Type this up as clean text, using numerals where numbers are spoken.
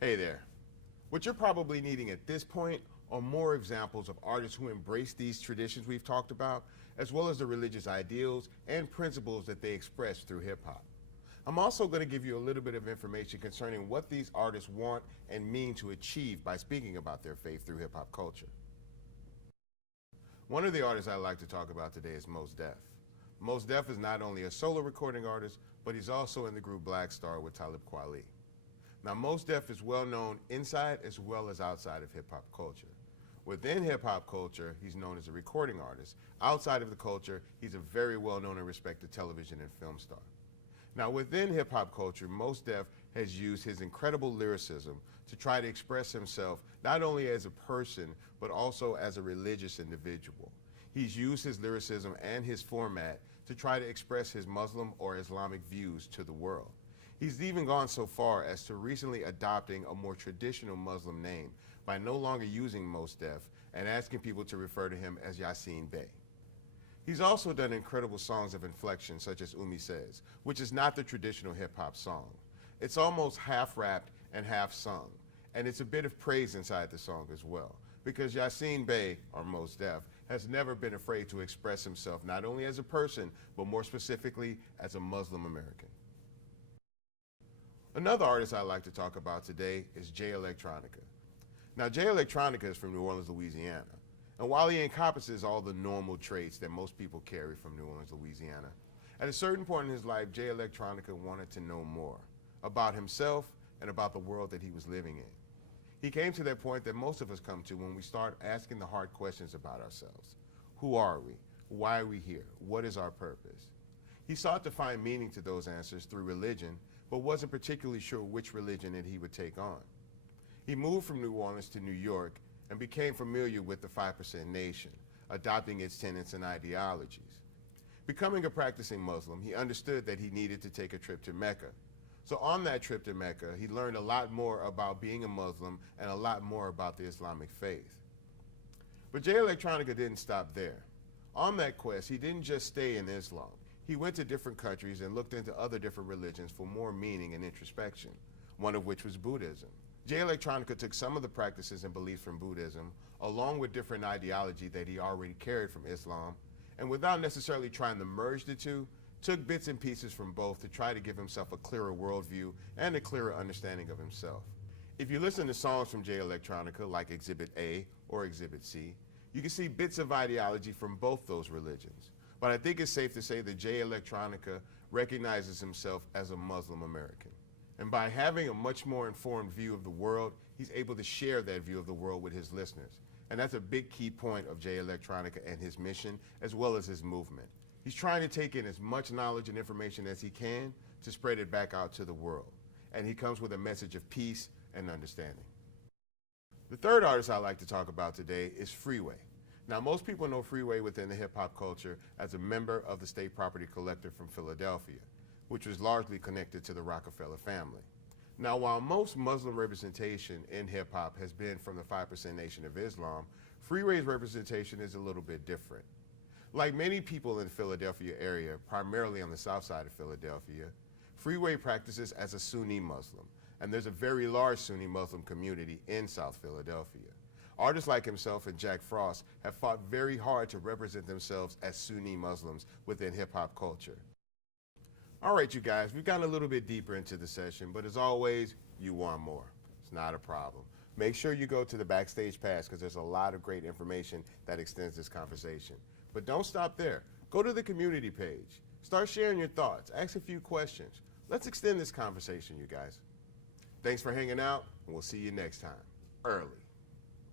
Hey there. What you're probably needing at this point are more examples of artists who embrace these traditions we've talked about, as well as the religious ideals and principles that they express through hip hop. I'm also going to give you a little bit of information concerning what these artists want and mean to achieve by speaking about their faith through hip hop culture. One of the artists I'd like to talk about today is Mos Def. Mos Def is not only a solo recording artist, but he's also in the group Black Star with Talib Kweli. Now, Mos Def is well known inside as well as outside of hip hop culture. Within hip hop culture, he's known as a recording artist. Outside of the culture, he's a very well known and respected television and film star. Now, within hip hop culture, Mos Def has used his incredible lyricism to try to express himself not only as a person, but also as a religious individual. He's used his lyricism and his format to try to express his Muslim or Islamic views to the world. He's even gone so far as to recently adopting a more traditional Muslim name by no longer using Mos Def and asking people to refer to him as Yasin Bey. He's also done incredible songs of inflection such as Umi Says, which is not the traditional hip hop song. It's almost half rapped and half sung, and it's a bit of praise inside the song as well, because Yasin Bey, or Mos Def, has never been afraid to express himself not only as a person, but more specifically as a Muslim American. Another artist I'd like to talk about today is Jay Electronica. Now, Jay Electronica is from New Orleans, Louisiana. And while he encompasses all the normal traits that most people carry from New Orleans, Louisiana, at a certain point in his life, Jay Electronica wanted to know more about himself and about the world that he was living in. He came to that point that most of us come to when we start asking the hard questions about ourselves. Who are we? Why are we here? What is our purpose? He sought to find meaning to those answers through religion, but wasn't particularly sure which religion that he would take on. He moved from New Orleans to New York and became familiar with the 5% Nation, adopting its tenets and ideologies. Becoming a practicing Muslim, he understood that he needed to take a trip to Mecca. So on that trip to Mecca, he learned a lot more about being a Muslim and a lot more about the Islamic faith. But Jay Electronica didn't stop there. On that quest, he didn't just stay in Islam. He went to different countries and looked into other different religions for more meaning and introspection, one of which was Buddhism. Jay Electronica took some of the practices and beliefs from Buddhism, along with different ideology that he already carried from Islam, and without necessarily trying to merge the two, took bits and pieces from both to try to give himself a clearer worldview and a clearer understanding of himself. If you listen to songs from Jay Electronica, like Exhibit A or Exhibit C, you can see bits of ideology from both those religions. But I think it's safe to say that Jay Electronica recognizes himself as a Muslim American. And by having a much more informed view of the world, he's able to share that view of the world with his listeners. And that's a big key point of Jay Electronica and his mission, as well as his movement. He's trying to take in as much knowledge and information as he can to spread it back out to the world. And he comes with a message of peace and understanding. The third artist I'd like to talk about today is Freeway. Now, most people know Freeway within the hip-hop culture as a member of the State Property Collective from Philadelphia, which was largely connected to the Rockefeller family. Now, while most Muslim representation in hip-hop has been from the 5% Nation of Islam, Freeway's representation is a little bit different. Like many people in the Philadelphia area, primarily on the south side of Philadelphia, Freeway practices as a Sunni Muslim, and there's a very large Sunni Muslim community in South Philadelphia. Artists like himself and Jack Frost have fought very hard to represent themselves as Sunni Muslims within hip-hop culture. All right, you guys, we've gotten a little bit deeper into the session, but as always, you want more. It's not a problem. Make sure you go to the Backstage Pass because there's a lot of great information that extends this conversation. But don't stop there. Go to the community page. Start sharing your thoughts. Ask a few questions. Let's extend this conversation, you guys. Thanks for hanging out, and we'll see you next time, early.